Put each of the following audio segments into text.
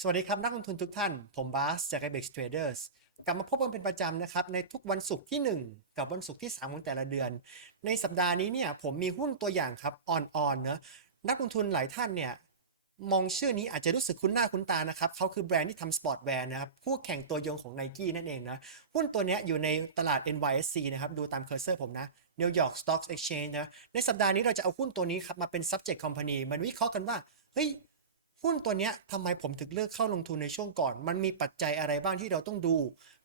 สวัสดีครับนักลงทุนทุกท่าน ผมบาสจาก IBEX Traders กลับมาพบกันเป็นประจำนะครับ ในทุกวันศุกร์ที่ 1 กับวันศุกร์ที่ 3 ของแต่ละเดือน ในสัปดาห์นี้เนี่ยผมมีหุ้นตัวอย่างครับอ่อนๆเนะนักลงทุนหลายท่านเนี่ยมองชื่อนี้อาจจะรู้สึกคุ้นหน้าคุ้นตานะครับเขาคือแบรนด์ที่ทำสปอร์ตแวร์นะครับคู่แข่งตัวยงของ n i กี้นั่นเองนะหุ้นตัวนี้อยู่ในตลาด NYSE นะครับดูตามเคอร์เซอร์ผมนะ New York Stock Exchange นะในสัปดาห์นี้เราจะเอาหุ้นตัวนี้ครับมาเป็น subject company มันวิเคราะห์กันว่าเฮ้ย หุ้นตัวเนี้ยทำไมผมถึงเลือกเข้าลงทุนในช่วงก่อน มันมีปัจจัยอะไรบ้างที่เราต้องดู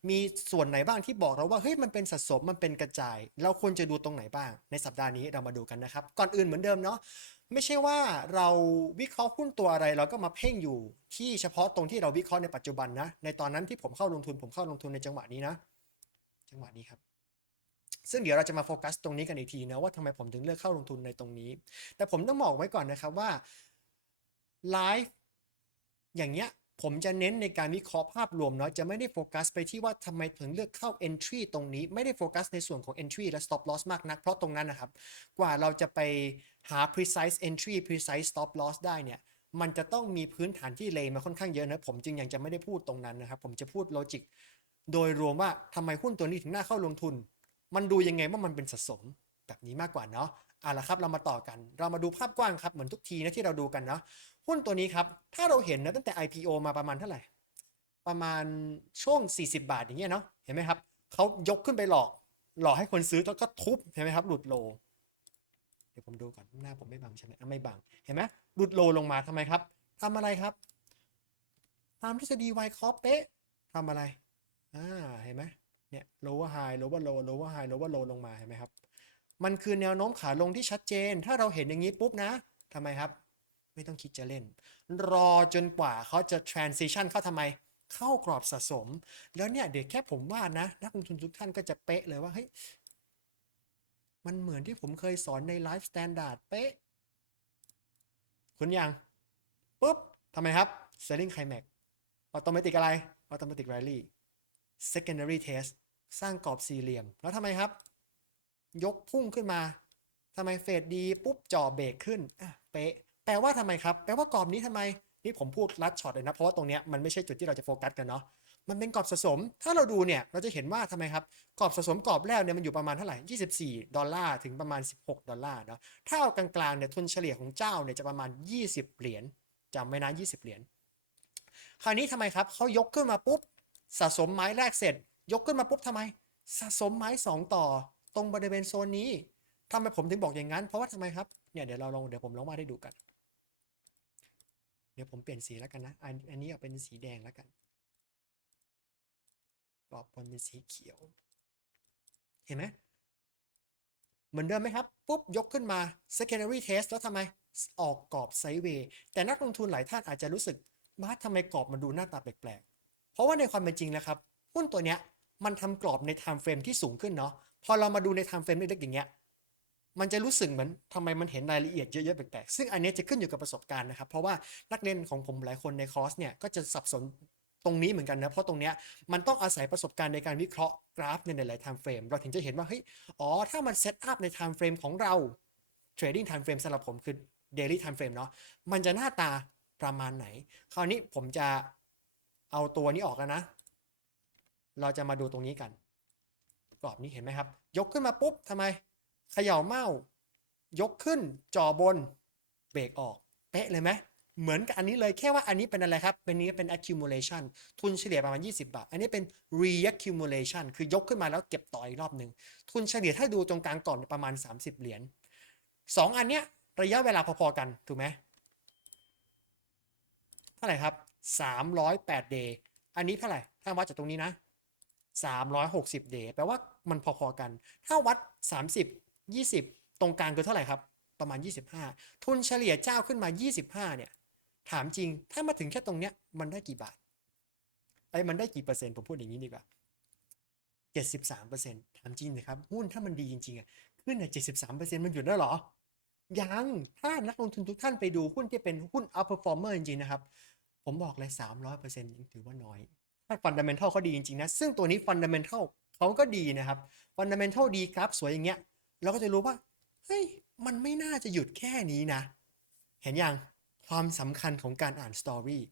มีส่วนไหนบ้างที่บอกเราว่าเฮ้ยมันเป็นสะสมมันเป็นกระจาย เราควรจะดูตรงไหนบ้าง ในสัปดาห์นี้เรามาดูกันนะครับ ก่อนอื่นเหมือนเดิมเนาะไม่ใช่ว่าเราวิเคราะห์หุ้นตัวอะไรเราก็มาเพ่งอยู่ ที่เฉพาะตรงที่เราวิเคราะห์ในปัจจุบันนะ ในตอนนั้นที่ผมเข้าลงทุนผมเข้าลงทุนในจังหวะนี้นะ จังหวะนี้ครับซึ่งเดี๋ยวเราจะมาโฟกัสตรงนี้กันอีกทีนะว่าทำไมผมถึงเลือกเข้าลงทุนในตรงนี้ แต่ผมต้องบอกไว้ก่อนนะครับว่า ไลฟ์อย่างเงี้ยผมจะเน้นในการวิเคราะห์ภาพรวมเนาะจะไม่ได้โฟกัสไปที่ว่าทำไมถึงเลือกเข้า entry ตรงนี้ไม่ได้โฟกัสในส่วนของ entry และ stop loss มากนัก เพราะตรงนั้นนะครับ กว่าเราจะไปหา precise entry precise stop loss ได้เนี่ยมันจะต้องมีพื้นฐานที่เลมาค่อนข้างเยอะนะผมจึงยังจะไม่ได้พูดตรงนั้นนะครับ ผมจะพูด logic โดยรวมว่าทำไมหุ้นตัวนี้ถึงน่าเข้าลงทุน มันดูยังไงว่ามันเป็นสะสมแบบนี้มากกว่าเนาะเอาละครับเรามาต่อกัน เรามาดูภาพกว้างครับเหมือนทุกทีนะที่เราดูกันเนาะ หุ้นตัวนี้ครับ ถ้าเราเห็นนะตั้งแต่ IPO มาประมาณเท่าไหร่ ประมาณช่วง 40 บาทอย่างเงี้ยเนาะเห็นไหมครับเขายกขึ้นไปหลอก หลอกให้คนซื้อแล้วก็ทุบเห็นไหมครับ หลุดโล เดี๋ยวผมดูก่อนหน้าผมไม่บังใช่ไหมอะไม่บังเห็นไหมหลุดโลลงมาทำไมครับทำอะไรครับ ตามทฤษฎีไวคอปเป๊ะทำอะไรอ่าเห็นไหมเนี่ย lower high lower low lower high lower low ลงมาเห็นไหมครับ มันคือแนวโน้มขาลงที่ชัดเจน ถ้าเราเห็นอย่างนี้ปุ๊บนะทำไมครับ ไม่ต้องคิดจะเล่น รอจนกว่าเขาจะ transition เข้าทำไม เข้ากรอบสะสม แล้วเนี่ยเดี๋ยวแค่ผมว่านะ นักลงทุนทุกท่านก็จะเป๊ะเลยว่าเฮ้ยมันเหมือนที่ผมเคยสอนใน Life Standard เป๊ะ คุณยังปุ๊บทำไมครับ Selling Climax Automatic อะไร Automatic Rally Secondary Test สร้างกรอบสี่เหลี่ยม แล้วทำไมครับ ยกพุ่งขึ้นมาทำไมเฟดดีปุ๊บจ่อเบรกขึ้นอะเป๊ะ แปลว่าทำไมครับ แปลว่ากรอบนี้ทำไม นี่ผมพูดลัดช็อตเลยนะ เพราะว่าตรงเนี้ยมันไม่ใช่จุดที่เราจะโฟกัสกันเนาะ มันเป็นกรอบสะสม ถ้าเราดูเนี่ย เราจะเห็นว่าทำไมครับ กรอบสะสมกรอบแรกเนี่ยมันอยู่ประมาณเท่าไหร่ 24 ดอลลาร์ถึงประมาณ 16 ดอลลาร์เนาะ ถ้าเอากลางๆเนี่ยทุนเฉลี่ยของเจ้าเนี่ยจะประมาณ 20 เหรียญจำไว้นะ 20 เหรียญ คราวนี้ทำไมครับเขายกขึ้นมาปุ๊บ สะสมไม้แรกเสร็จ ยกขึ้นมาปุ๊บทำไม สะสมไม้สองต่อ ตรงบริเวณโซนนี้ทำไมผมถึงบอกอย่างนั้น เพราะว่าทำไมครับ เนี่ยเดี๋ยวเราลองเดี๋ยวผมลองวาดให้ดูกัน เดี๋ยวผมเปลี่ยนสีแล้วกันนะ อันอันนี้เอาเป็นสีแดงแล้วกันกรอบบนเป็นสีเขียว เห็นไหมเหมือนเดิมไหมครับ ปุ๊บ ยกขึ้นมา secondary test แล้วทำไม ออกกรอบไซด์เวย์ แต่นักลงทุนหลายท่านอาจจะรู้สึกบาสทำไมกรอบมันดูหน้าตาแปลกๆ เพราะว่าในความเป็นจริงแล้วครับ หุ้นตัวเนี้ยมันทำกรอบใน time frame ที่สูงขึ้นเนาะ พอเรามาดูใน time frame เล็กๆอย่างเงี้ย มันจะรู้สึกเหมือนทำไมมันเห็นรายละเอียดเยอะๆแปลกๆซึ่งอันนี้จะขึ้นอยู่กับประสบการณ์นะครับ เพราะว่านักเรียนของผมหลายคนในคอร์สเนี่ยก็จะสับสนตรงนี้เหมือนกันนะ เพราะตรงเนี้ยมันต้องอาศัยประสบการณ์ในการวิเคราะห์กราฟในหลายๆ time frame เราถึงจะเห็นว่าเฮ้ยอ๋อถ้ามันเซตอัพใน time frame ของเรา trading time frame สำหรับผมคือ daily time frame เนาะมันจะหน้าตาประมาณไหน คราวนี้ผมจะเอาตัวนี้ออกแล้วนะ เราจะมาดูตรงนี้กัน กรอบนี้เห็นไหมครับ ยกขึ้นมาปุ๊บทำไม เขย่าเมาส์ยกขึ้นจ่อบน เบรกออก เป๊ะเลยไหมเหมือนกับอันนี้เลยแค่ว่าอันนี้เป็นอะไรครับ เป็นนี้เป็น accumulation ทุนเฉลี่ยประมาณ 20 บาท อันนี้เป็น reaccumulation คือยกขึ้นมาแล้วเก็บต่ออีกรอบหนึ่ง ทุนเฉลี่ยถ้าดูตรงกลางกรอนประมาณ 30 เหรียญสองอันเนี้ยระยะเวลาพอๆกัน ถูกไหมเท่าไหร่ครับ 308 day อันนี้เท่าไหร่ ถ้าวัดจากตรงนี้นะ 360 day แปลว่ามันพอๆกัน ถ้าวัด 30 20 ตรงกลางคือเท่าไหร่ครับ ประมาณ 25 ทุนเฉลี่ยเจ้าขึ้นมา 25 เนี่ย ถามจริง ถ้ามาถึงแค่ตรงเนี้ย มันได้กี่บาท ไอ้มันได้กี่เปอร์เซ็นต์ ผมพูดอย่างนี้ดีกว่า 73เปอร์เซ็นต์ถามจริงนะครับ หุ้นถ้ามันดีจริงๆอะ ขึ้นอะ73เปอร์เซ็นต์มันหยุดแล้วหรอ ยัง ถ้านักลงทุนทุกท่านไปดูหุ้นที่เป็นหุ้น outperformer จริงๆนะครับ ผมบอกเลย 300เปอร์เซ็นต์ยังถือว่าน้อย ถ้า fundamental เขาดีจริงๆนะ ซึ่งตัวนี้ fundamental เขาก็ดีนะครับ fundamental ดีครับสวยอย่างเงี้ย เราก็จะรู้ว่าเฮ้ยมันไม่น่าจะหยุดแค่นี้นะ เห็นยังความสำคัญของการอ่านสตอรี่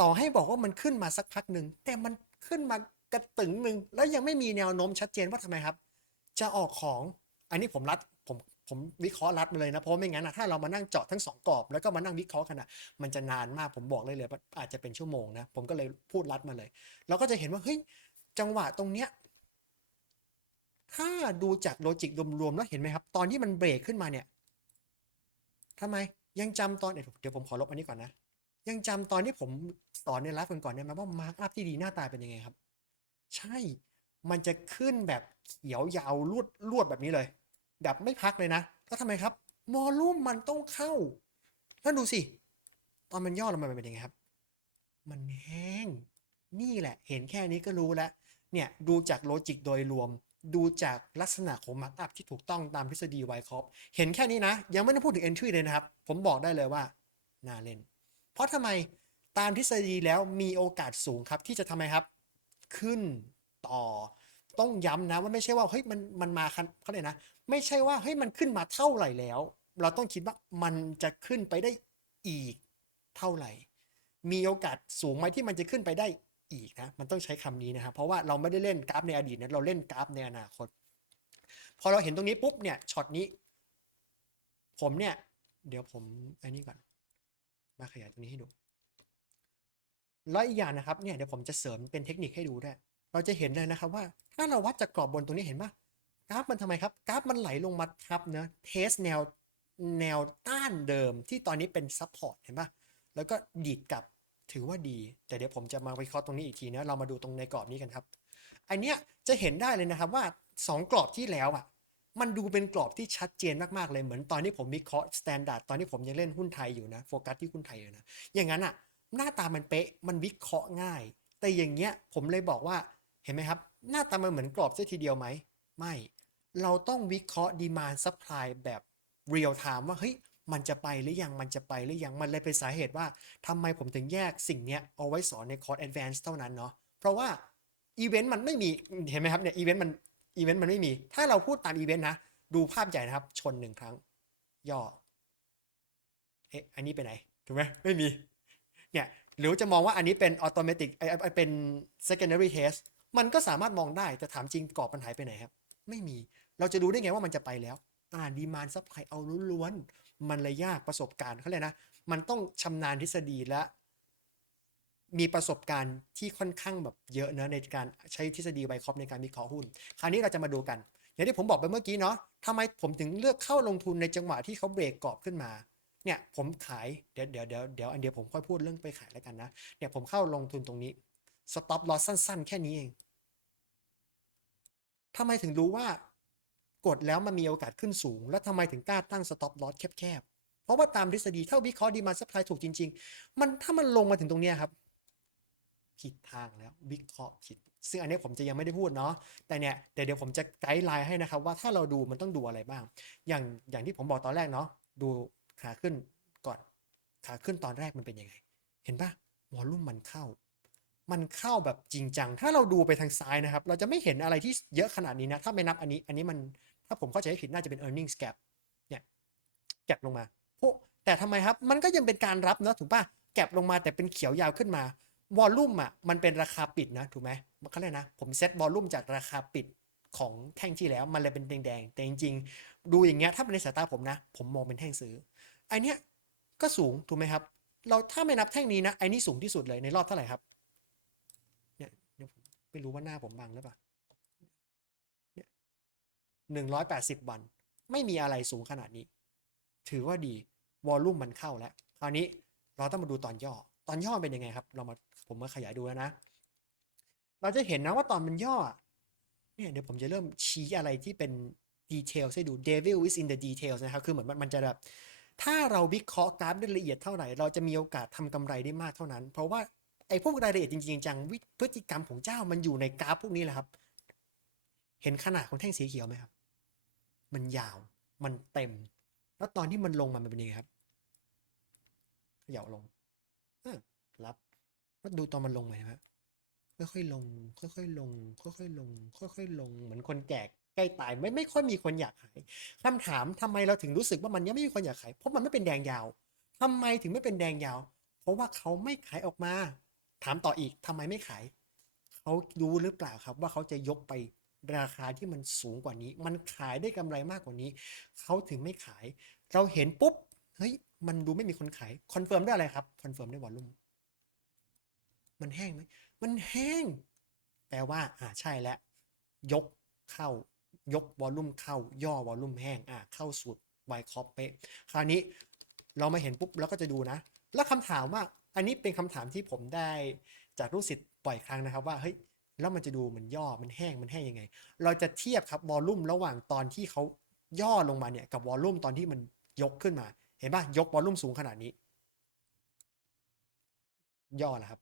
ต่อให้บอกว่ามันขึ้นมาสักพักหนึ่งแต่มันขึ้นมากระตึงหนึ่งแล้วยังไม่มีแนวโน้มชัดเจนว่าทำไมครับ จะออกของอันนี้ผมรัดผมผมวิเคราะห์รัดมาเลยนะเพราะไม่งั้นนะถ้าเรามานั่งเจาะทั้งสองกรอบแล้วก็มานั่งวิเคราะห์กันนะมันจะนานมากผมบอกเลยเลยอาจจะเป็นชั่วโมงนะผมก็เลยพูดรัดมาเลย เราก็จะเห็นว่าเฮ้ยจังหวะตรงเนี้ย ถ้าดูจากโลจิกรวมๆแล้วเห็นไหมครับ ตอนที่มันเบรกขึ้นมาเนี่ยทำไมยังจำตอนเดี๋ยวผมขอลบอันนี้ก่อนนะ ยังจำตอนที่ผมสอนในไลฟ์ก่อนๆได้ไหมว่ามาร์กอัพที่ดีหน้าตาเป็นยังไงครับ ใช่มันจะขึ้นแบบเขียวยาวลวดลวดแบบนี้เลย แบบไม่พักเลยนะแล้วทำไมครับวอลลุ่มมันต้องเข้าแล้วดูสิ ตอนมันย่อลงมาเป็นยังไงครับ มันแห้ง นี่แหละ เห็นแค่นี้ก็รู้แล้ว เนี่ย ดูจากโลจิกโดยรวม ดูจากลักษณะของมาร์กอัพที่ถูกต้องตามทฤษฎีไวคอปเห็นแค่นี้นะ ยังไม่ต้องพูดถึง entry เลยนะครับ ผมบอกได้เลยว่า น่าเล่น เพราะทำไมตามทฤษฎีแล้วมีโอกาสสูงครับที่จะทำไมครับ ขึ้นต่อต้องย้ำนะว่าไม่ใช่ว่าเฮ้ยมันมันมาคันเขาเลยนะ ไม่ใช่ว่าเฮ้ยมันขึ้นมาเท่าไหร่แล้ว เราต้องคิดว่ามันจะขึ้นไปได้อีกเท่าไหร่ มีโอกาสสูงไหมที่มันจะขึ้นไปได้ อีกนะมันต้องใช้คำนี้นะครับเพราะว่าเราไม่ได้เล่นกราฟในอดีตนะเราเล่นกราฟในอนาคต พอเราเห็นตรงนี้ปุ๊บเนี่ยช็อตนี้ ผมเนี่ย เดี๋ยวผมอันนี้ก่อน มาขยายตรงนี้ให้ดูแล้วอีกอย่างนะครับเนี่ยเดี๋ยวผมจะเสริมเป็นเทคนิคให้ดูด้วยเราจะเห็นเลยนะครับว่า ถ้าเราวัดจากกรอบบนตรงนี้เห็นปะกราฟมันทำไมครับกราฟมันไหลลงมาทับเนะเทสแนวแนวต้านเดิมที่ตอนนี้เป็นซัพพอร์ตเห็นปะแล้วก็ดีดกลับ ถือว่าดี แต่เดี๋ยวผมจะมาวิเคราะห์ตรงนี้อีกทีนะเรามาดูตรงในกรอบนี้กันครับ อันเนี้ยจะเห็นได้เลยนะครับว่า 2 กรอบที่แล้วอะมันดูเป็นกรอบที่ชัดเจนมากๆเลยเหมือนตอนที่ผมวิเคราะห์สแตนดาร์ดตอนที่ผมยังเล่นหุ้นไทยอยู่นะโฟกัสที่หุ้นไทยอยู่นะอย่างนั้นอะหน้าตามันเป๊ะมันวิเคราะห์ง่าย แต่อย่างเงี้ยผมเลยบอกว่าเห็นไหมครับ หน้าตามันเหมือนกรอบเสทีเดียวไหมไม่ เราต้องวิเคราะห์ดีมานซัพพลายแบบเรียลไทม์ว่าเฮ้ย มันจะไปหรือยังมันจะไปหรือยังมันเลยเป็นสาเหตุว่าทำไมผมถึงแยกสิ่งเนี้ยเอาไว้สอนในคอร์สแอดวานซ์เท่านั้นเนาะเพราะว่าอีเวนต์มันไม่มีเห็นไหมครับเนี่ยอีเวนต์มันอีเวนต์มันไม่มี ถ้าเราพูดตามอีเวนต์นะดูภาพใหญ่นะครับ ชนหนึ่งครั้ง ย่อเอ๊ะอันนี้ไปไหนถูกไหมไม่มีเนี่ยหรือจะมองว่าอันนี้เป็นออโตเมติกไอไอเป็น secondary test มันก็สามารถมองได้แต่ถามจริงกรอบมันหายไปไหนครับ ไม่มีเราจะรู้ได้ไงว่ามันจะไปแล้วอ่าดดีมานซับไพเอาล้วน มันเลยยากประสบการณ์เขาเลยนะ มันต้องชำนาญทฤษฎีและ มีประสบการณ์ที่ค่อนข้างแบบเยอะนะในการใช้ทฤษฎีไวคอปในการวิเคราะห์หุ้น คราวนี้เราจะมาดูกัน อย่างที่ผมบอกไปเมื่อกี้เนาะทำไมผมถึงเลือกเข้าลงทุนในจังหวะที่เขาเบรกกรอบขึ้นมาเนี่ยผมขายเดี๋ยวเดี๋ยวเดี๋ยวเดี๋ยวอันเดียวผมค่อยพูดเรื่องไปขายแล้วกันนะเนี่ยผมเข้าลงทุนตรงนี้สต็อปลอสสั้น ๆ แค่นี้เองทำไมถึงรู้ว่า กดแล้วมันมีโอกาสขึ้นสูง แล้วทำไมถึงกล้าตั้งสต็อปลอสแคบๆ เพราะว่าตามทฤษฎีถ้าวิเคราะห์ดีมาซัพพลายถูกจริง ๆ มันถ้ามันลงมาถึงตรงนี้ครับ ผิดทางแล้ววิเคราะห์ผิด ซึ่งอันนี้ผมจะยังไม่ได้พูดเนาะแต่เนี่ยเดี๋ยวเดี๋ยวผมจะไกด์ไลน์ให้นะครับ ว่าถ้าเราดูมันต้องดูอะไรบ้าง อย่างอย่างที่ผมบอกตอนแรกเนาะดูขาขึ้นก่อนขาขึ้นตอนแรกมันเป็นยังไง เห็นปะวอลลุ่มมันเข้า มันเข้าแบบจริงจัง ถ้าเราดูไปทางซ้ายนะครับ เราจะไม่เห็นอะไรที่เยอะขนาดนี้นะ ถ้าไม่นับอันนี้ อันนี้มัน ถ้าผมเข้าใจไม่ผิดน่าจะเป็น earnings gap เนี่ยแก็บลงมาโอ้แต่ทำไมครับ มันก็ยังเป็นการรับเนาะถูกปะแก็บลงมาแต่เป็นเขียวยาวขึ้นมาวอลลุ่มอะมันเป็นราคาปิดนะถูกไหมมันเขาเรียกนะ ผมเซตวอลลุ่มจากราคาปิดของแท่งที่แล้วมันเลยเป็นแดงๆ แต่จริงๆ ดูอย่างเงี้ยถ้าเป็นในสายตาผมนะ ผมมองเป็นแท่งซื้อไอเนี้ยก็สูงถูกไหมครับ เราถ้าไม่นับแท่งนี้นะไอนี้สูงที่สุดเลยในรอบเท่าไหร่ครับเนี่ยเดี๋ยวไม่รู้ว่าหน้าผมบังหรือเปล่า 180 วัน ไม่มีอะไรสูงขนาดนี้ ถือว่าดีวอลลุ่มมันเข้าแล้ว คราวนี้เราต้องมาดูตอนย่อ ตอนย่อเป็นยังไงครับ เรามาผมมาขยายดูแล้วนะ เราจะเห็นนะว่าตอนมันย่อเนี่ยเดี๋ยวผมจะเริ่มชี้อะไรที่เป็นดีเทลให้ดู devil is in the details นะครับ คือเหมือนมันจะแบบ ถ้าเราวิเคราะห์กราฟได้ละเอียดเท่าไหร่ เราจะมีโอกาสทำกำไรได้มากเท่านั้น เพราะว่าไอ้พวกรายละเอียดจริงๆจังพฤติกรรมของเจ้ามันอยู่ในกราฟพวกนี้แหละครับ เห็นขนาดของแท่งสีเขียวไหมครับ มันยาว มันเต็ม แล้วตอนที่มันลงมามันเป็นยังไงครับเขย่าลงรับแล้วดูตอนมันลงไหมครับค่อยๆลง ค่อยๆลง ค่อยๆลง ค่อยๆลง เหมือนคนแก่ใกล้ตายไม่ไม่ค่อยมีคนอยากขายคำถามทำไมเราถึงรู้สึกว่ามันยังไม่มีคนอยากขายเพราะมันไม่เป็นแดงยาวทำไมถึงไม่เป็นแดงยาว เพราะว่าเขาไม่ขายออกมา ถามต่ออีกทำไมไม่ขาย เขารู้หรือเปล่าครับว่าเขาจะยกไป ราคาที่มันสูงกว่านี้ มันขายได้กำไรมากกว่านี้ เขาถึงไม่ขาย เราเห็นปุ๊บ เฮ้ย มันดูไม่มีคนขาย คอนเฟิร์มได้อะไรครับ คอนเฟิร์มได้วอลลุ่ม มันแห้งไหม มันแห้ง แปลว่า อ่าใช่แล้ว ยกเข้า ยกวอลลุ่มเข้า ย่อวอลลุ่มแห้ง อ่าเข้าสูตรไวคอปเป๊ะ คราวนี้เรามาเห็นปุ๊บเราก็จะดูนะ แล้วคำถามว่า อันนี้เป็นคำถามที่ผมได้จากลูกศิษย์บ่อยครั้งนะครับว่า เฮ้ย แล้วมันจะดูเหมือนย่อมันแห้งมันแห้งยังไง เราจะเทียบครับวอลลุ่มระหว่างตอนที่เขาย่อลงมาเนี่ยกับวอลลุ่มตอนที่มันยกขึ้นมา เห็นปะยกวอลลุ่มสูงขนาดนี้ ย่อแหละครับ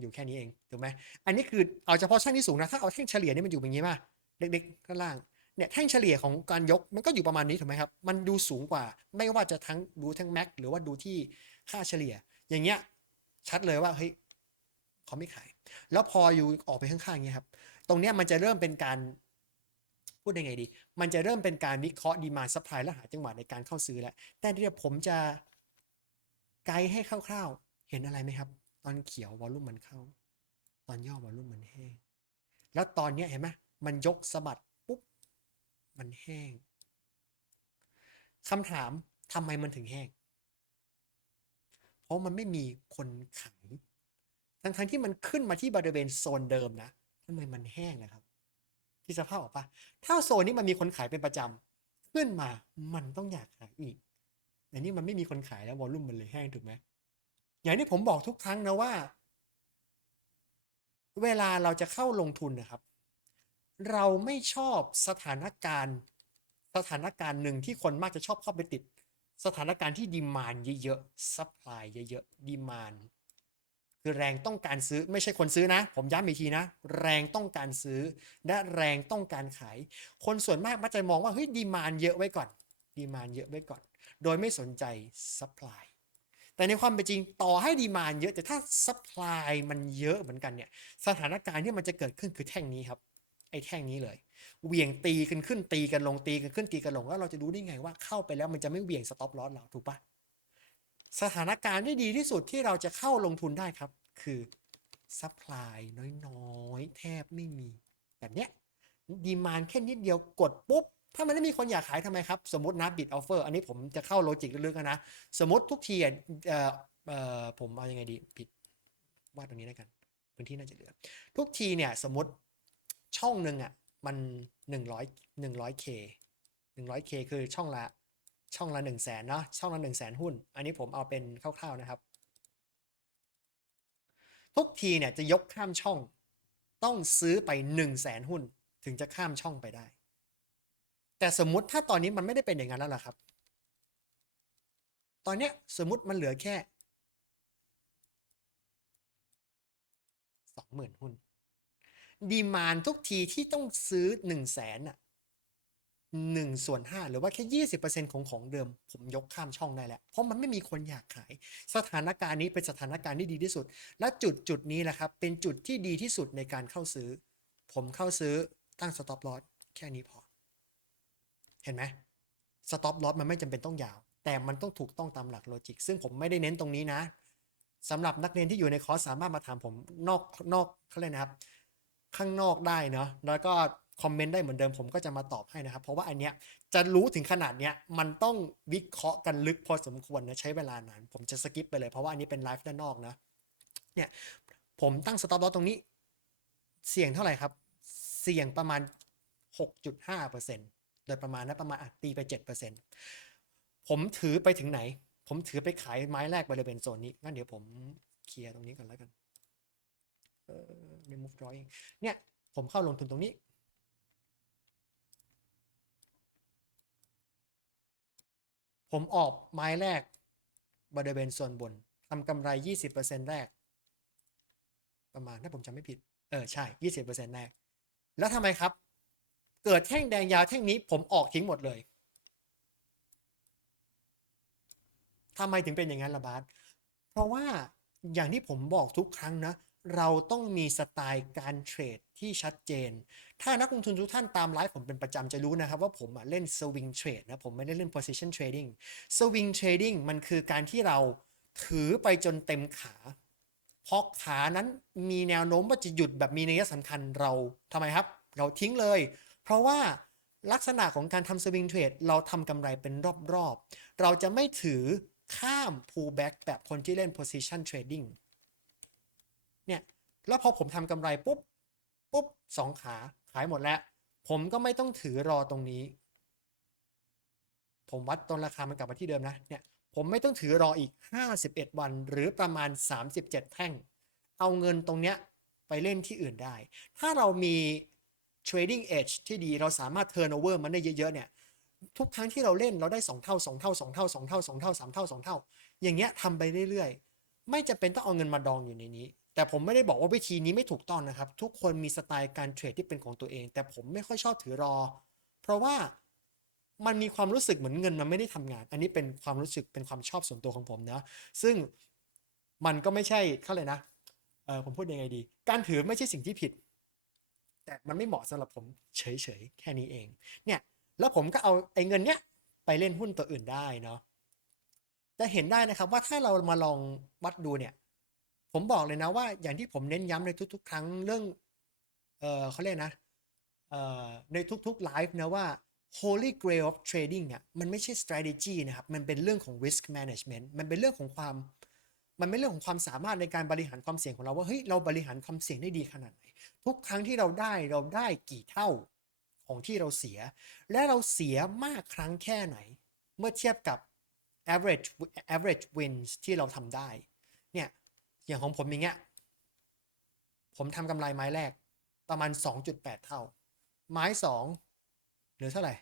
อยู่แค่นี้เองถูกไหมอันนี้คือเอาเฉพาะแท่งที่สูงนะถ้าเอาแท่งเฉลี่ยนี่มันอยู่อย่างนี้ป่ะเล็กๆข้างล่างเนี่ยแท่งเฉลี่ยของการยกมันก็อยู่ประมาณนี้ถูกไหมครับ มันดูสูงกว่า ไม่ว่าจะทั้งดูทั้งแม็กหรือว่าดูที่ค่าเฉลี่ย อย่างเงี้ยชัดเลยว่าเฮ้ย เขาไม่ขาย แล้วพออยู่ออกไปข้างๆอย่างเงี้ยครับ ตรงเนี้ยมันจะเริ่มเป็นการพูดยังไงดี มันจะเริ่มเป็นการวิเคราะห์ดีมาซัพพลายและหาจังหวะในการเข้าซื้อแล้ว แต่เดี๋ยวผมจะไกด์ให้คร่าวๆ เห็นอะไรไหมครับ ตอนเขียววอลลุ่มมันเข้า ตอนย่อวอลลุ่มมันแห้ง แล้วตอนเนี้ยเห็นไหมมันยกสะบัดปุ๊บ มันแห้งคำถามทำไมมันถึงแห้ง เพราะมันไม่มีคนขาย ทั้งทั้งที่มันขึ้นมาที่บริเวณโซนเดิมนะทำไมมันแห้งนะครับ ที่สภาพออกปะถ้าโซนนี้มันมีคนขายเป็นประจำขึ้นมามันต้องอยากขายอีกแต่นี่มันไม่มีคนขายแล้ววอลลุ่มมันเลยแห้งถูกไหมอย่างที่ผมบอกทุกครั้งนะว่า เวลาเราจะเข้าลงทุนนะครับ เราไม่ชอบสถานการณ์ สถานการณ์หนึ่งที่คนมักจะชอบเข้าไปติด สถานการณ์ที่ดีมานเยอะๆซัพพลายเยอะๆดีมาน คือแรงต้องการซื้อไม่ใช่คนซื้อนะ ผมย้ำอีกทีนะ แรงต้องการซื้อ และแรงต้องการขาย คนส่วนมากมักจะมองว่าเฮ้ยดีมานเยอะไว้ก่อนดีมานเยอะไว้ก่อน โดยไม่สนใจซัพพลายแต่ในความเป็นจริงต่อให้ดีมานเยอะแต่ถ้าซัพพลายมันเยอะเหมือนกันเนี่ยสถานการณ์ที่มันจะเกิดขึ้นคือแท่งนี้ครับไอ้แท่งนี้เลยเหวี่ยงตีกันขึ้นตีกันลงตีกันขึ้นตีกันลงแล้วเราจะรู้ได้ไงว่าเข้าไปแล้วมันจะไม่เหวี่ยงสต็อปลอสเราถูกปะ สถานการณ์ที่ดีที่สุดที่เราจะเข้าลงทุนได้ครับ คือซัพพลายน้อยๆ แทบไม่มีแบบเนี้ยดีมานแค่นิดเดียวกดปุ๊บ ถ้ามันไม่มีคนอยากขายทำไมครับ สมมตินะบิดออฟเฟอร์อันนี้ผมจะเข้าโลจิกลึกๆนะ สมมติทุกทีเอ่อเอ่อผมเอายังไงดีผิดวาดตรงนี้แล้วกันพื้นที่น่าจะเหลือ ทุกทีเนี่ยสมมติช่องหนึ่งอะมันหนึ่งร้อยหนึ่งร้อยเคหนึ่งร้อยเคคือช่องละ ช่องละหนึ่งแสนเนาะช่องละหนึ่งแสนหุ้น อันนี้ผมเอาเป็นคร่าวๆนะครับ ทุกทีเนี่ยจะยกข้ามช่อง ต้องซื้อไปหนึ่งแสนหุ้น ถึงจะข้ามช่องไปได้ แต่สมมุติถ้าตอนนี้มันไม่ได้เป็นอย่างนั้นแล้วล่ะครับ ตอนเนี้ยสมมุติมันเหลือแค่สองหมื่นหุ้นดีมานทุกทีที่ต้องซื้อหนึ่งแสนอะ หนึ่งส่วนห้าหรือว่าแค่ยี่สิบเปอร์เซ็นของของเดิม ผมยกข้ามช่องได้แล้วเพราะมันไม่มีคนอยากขาย สถานการณ์นี้เป็นสถานการณ์ที่ดีที่สุด และจุดจุดนี้แหละครับ เป็นจุดที่ดีที่สุดในการเข้าซื้อ ผมเข้าซื้อตั้งสต็อปลอสแค่นี้พอ เห็นไหมสต็อปลอสมันไม่จำเป็นต้องยาว แต่มันต้องถูกต้องตามหลักโลจิก ซึ่งผมไม่ได้เน้นตรงนี้นะสำหรับนักเรียนที่อยู่ในคอร์สสามารถมาถามผมนอกนอกเขาเลยกนะครับ ข้างนอกได้เนาะแล้วก็ คอมเมนต์ได้เหมือนเดิมผมก็จะมาตอบให้นะครับ เพราะว่าอันเนี้ยจะรู้ถึงขนาดเนี้ยมันต้องวิเคราะห์กันลึกพอสมควรนะใช้เวลานานผมจะสกิปไปเลยเพราะว่าอันนี้เป็นไลฟ์ด้านนอกนะเนี่ยผมตั้งสต็อปลอสตรงนี้ เสี่ยงเท่าไหร่ครับ เสี่ยงประมาณ 6.5%โดยประมาณนะประมาณอะตีไป 7%ผมถือไปถึงไหน ผมถือไปขายไม้แรกบริเวณโซนนี้งั้นเดี๋ยวผมเคลียร์ตรงนี้ก่อนแล้วกันเออ remove drawing เนี่ยผมเข้าลงทุนตรงนี้ ผมออกไม้แรกบริเวณส่วนบนทำกำไร 20%แรก ประมาณถ้าผมจำไม่ผิด เออ ใช่ 20%แรก แล้วทำไมครับ เกิดแท่งแดงยาวแท่งนี้ผมออกทิ้งหมดเลยทำไมถึงเป็นอย่างนั้นละบาสเพราะว่าอย่างที่ผมบอกทุกครั้งนะ เราต้องมีสไตล์การเทรดที่ชัดเจน ถ้านักลงทุนทุกท่านตามไลฟ์ผมเป็นประจำจะรู้นะครับว่าผมเล่น swing trade นะผมไม่ได้เล่น position trading swing trading มันคือการที่เราถือไปจนเต็มขาพอขานั้นมีแนวโน้มว่าจะหยุดแบบมีนัยสำคัญเราทำไมครับ เราทิ้งเลย เพราะว่าลักษณะของการทำ swing trade เราทำกำไรเป็นรอบๆ เราจะไม่ถือข้าม pullback แบบคนที่เล่น position trading เนี่ยแล้วพอผมทำกำไรปุ๊บปุ๊บสองขาขายหมดแล้ว ผมก็ไม่ต้องถือรอตรงนี้ ผมวัดต้นราคามันกลับมาที่เดิมนะเนี่ยผมไม่ต้องถือรออีก 51 วัน หรือประมาณ 37 แท่ง เอาเงินตรงเนี้ยไปเล่นที่อื่นได้ ถ้าเรามี trading edge ที่ดีเราสามารถ turnover มันได้เยอะ ๆ เนี่ย ทุกครั้งที่เราเล่นเราได้ 2 เท่า 2 เท่า 2 เท่า 2 เท่า 2 เท่า 3 เท่า 2 เท่า อย่างเงี้ยทำไปเรื่อย ๆ ไม่จำเป็นต้องเอาเงินมาดองอยู่ในนี้ แต่ผมไม่ได้บอกว่าวิธีนี้ไม่ถูกต้องนะครับ ทุกคนมีสไตล์การเทรดที่เป็นของตัวเอง แต่ผมไม่ค่อยชอบถือรอ เพราะว่ามันมีความรู้สึกเหมือนเงินมันไม่ได้ทำงาน อันนี้เป็นความรู้สึกเป็นความชอบส่วนตัวของผมนะซึ่งมันก็ไม่ใช่เขาเลยนะเออผมพูดยังไงดี การถือไม่ใช่สิ่งที่ผิด แต่มันไม่เหมาะสำหรับผมเฉยๆแค่นี้เองเนี่ยแล้วผมก็เอาไอ้เงินเนี้ยไปเล่นหุ้นตัวอื่นได้เนาะจะเห็นได้นะครับว่าถ้าเรามาลองวัดดูเนี่ย ผมบอกเลยนะว่าอย่างที่ผมเน้นย้ำในทุก ๆ ครั้งเรื่อง เออเขาเรียกนะ เออในทุกๆไลฟ์นะว่า holy grail of trading อะมันไม่ใช่ strategy นะครับ มันเป็นเรื่องของ risk management มันเป็นเรื่องของความ มันเป็นเรื่องของความสามารถในการบริหารความเสี่ยงของเราว่าเฮ้ยเราบริหารความเสี่ยงได้ดีขนาดไหน ทุกครั้งที่เราได้เราได้กี่เท่าของที่เราเสีย และเราเสียมากครั้งแค่ไหน เมื่อเทียบกับ average average wins ที่เราทำได้ เนี่ย อย่างของผมอย่างเงี้ย ผมทำกำไรไม้แรก ประมาณ 2.8 เท่า ไม้สองเหลือเท่าไหร่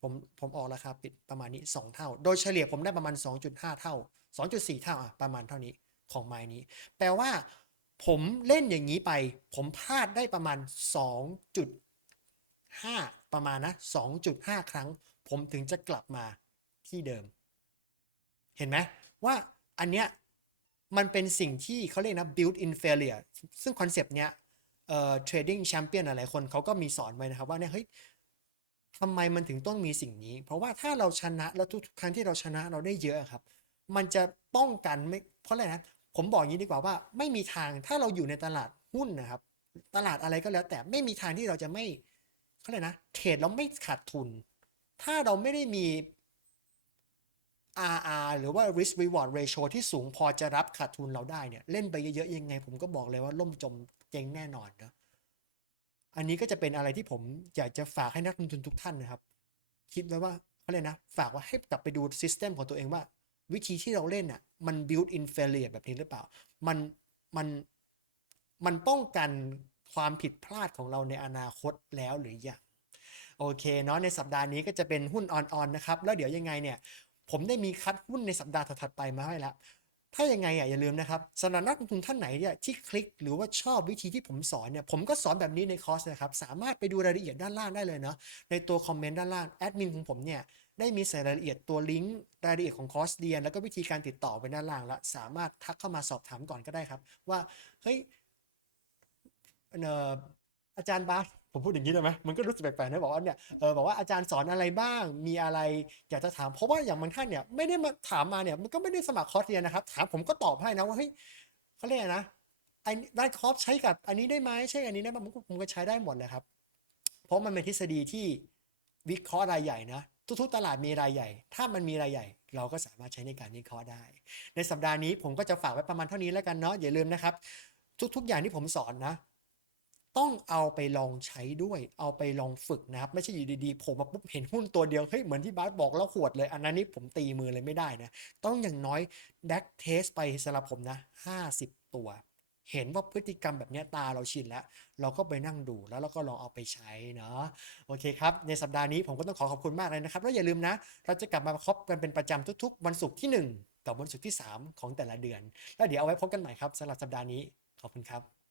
ผมผมออกราคาปิดประมาณนี้ 2 เท่า โดยเฉลี่ยผมได้ประมาณ 2.5 เท่า 2.4 เท่าอะประมาณเท่านี้ของไม้นี้ แปลว่า ผมเล่นอย่างนี้ไป ผมพลาดได้ประมาณ 2.5 ประมาณนะ 2.5 ครั้ง ผมถึงจะกลับมาที่เดิม เห็นไหมว่าอันเนี้ย มันเป็นสิ่งที่เขาเรียกนะ build in failure ซึ่งคอนเซปต์เนี้ยเอ่อ trading champion หลายๆคนเขาก็มีสอนไว้นะครับว่าเนี่ยเฮ้ยทำไมมันถึงต้องมีสิ่งนี้ เพราะว่าถ้าเราชนะแล้วทุกๆครั้งที่เราชนะเราได้เยอะครับ มันจะป้องกันไม่เพราะอะไรนะผมบอกอย่างนี้ดีกว่าว่าไม่มีทางถ้าเราอยู่ในตลาดหุ้นนะครับ ตลาดอะไรก็แล้ว แต่ไม่มีทางที่เราจะไม่เขาเลยกนะเทรดแล้วไม่ขาดทุน ถ้าเราไม่ได้มี RR หรือว่า risk reward ratio ที่สูงพอจะรับขาดทุนเราได้เนี่ย เล่นไปเยอะๆยังไง ผมก็บอกเลยว่าล่มจมเจ๊งแน่นอนเนะอันนี้ก็จะเป็นอะไรที่ผมอยากจะฝากให้นักลงทุนทุกท่านนะครับ คิดไว้ว่าเขาเลยกนะ ฝากว่าให้กลับไปดู system ของตัวเองว่า วิธีที่เราเล่นอะมัน build in failure แบบนี้หรือเปล่า มันมันมันป้องกันความผิดพลาดของเราในอนาคตแล้วหรือยังโอเคเนาะในสัปดาห์นี้ก็จะเป็นหุ้นออนๆนะครับ แล้วเดี๋ยวยังไงเนี่ย ผมได้มีคัดหุ้นในสัปดาห์ถัดไปมาให้แล้ว ถ้ายังไงอะอย่าลืมนะครับสำหรับนักลงทุนท่านไหนเนี่ยที่คลิกหรือว่าชอบวิธีที่ผมสอนเนี่ยผมก็สอนแบบนี้ในคอร์สนะครับสามารถไปดูรายละเอียดด้านล่างได้เลยเนาะในตัวคอมเมนต์ด้านล่างแอดมินของผมเนี่ยได้มีใส่รายละเอียดตัวลิงก์รายละเอียดของคอร์สเรียน แล้วก็วิธีการติดต่อไปด้านล่างล้วสามารถทักเข้ามาสอบถามก่อนก็ได้ครับ ว่าเฮ้ยเอ่ออาจารย์บาส ผมพูดอย่างนี้ได้ไหมมันก็รู้สึกแปลกๆนะบอกว่าเนี่ยเออบอกว่าอาจารย์สอนอะไรบ้างมีอะไรอยากจะถามเพราะว่าอย่างบางท่านเนี่ยไม่ได้มาถามมาเนี่ยมันก็ไม่ได้สมัครคอร์สเรียนนะครับ ถามผมก็ตอบให้นะว่าเฮ้ยเขาเรียกอะไรนะไอ้ได้คอร์สใช้กับอันนี้ได้ไหมใช่อันนี้ได้ไหมผมก็ผมก็ใช้ได้หมดเลยครับ เพราะมันเป็นทฤษฎีที่วิเคราะห์รายใหญ่นะทุกๆตลาดมีรายใหญ่ ถ้ามันมีรายใหญ่ เราก็สามารถใช้ในการวิเคราะห์ได้ ในสัปดาห์นี้ผมก็จะฝากไว้ประมาณเท่านี้แล้วกันเนาะอย่าลืมนะครับ ทุกๆอย่างที่ผมสอนนะ ต้องเอาไปลองใช้ด้วย เอาไปลองฝึกนะครับ ไม่ใช่อยู่ดีๆผมมาปุ๊บเห็นหุ้นตัวเดียว เฮ้ย เหมือนที่บาสบอกแล้วขวดเลย อันนั้นนี่ผมตีมือเลยไม่ได้นะ ต้องอย่างน้อยแบ็กเทสไปสำหรับผมนะ 50 ตัว เห็นว่าพฤติกรรมแบบนี้ตาเราชินแล้ว เราก็ไปนั่งดูแล้วเราก็ลองเอาไปใช้เนาะโอเคครับ ในสัปดาห์นี้ผมก็ต้องขอขอบคุณมากเลยนะครับ แล้วอย่าลืมนะ เราจะกลับมาพบกันเป็นประจำทุกๆ วันศุกร์ที่ 1 กับวันศุกร์ที่ 3 ของแต่ละเดือน แล้วเดี๋ยวเอาไว้พบกันใหม่ครับสำหรับสัปดาห์นี้ขอบคุณครับ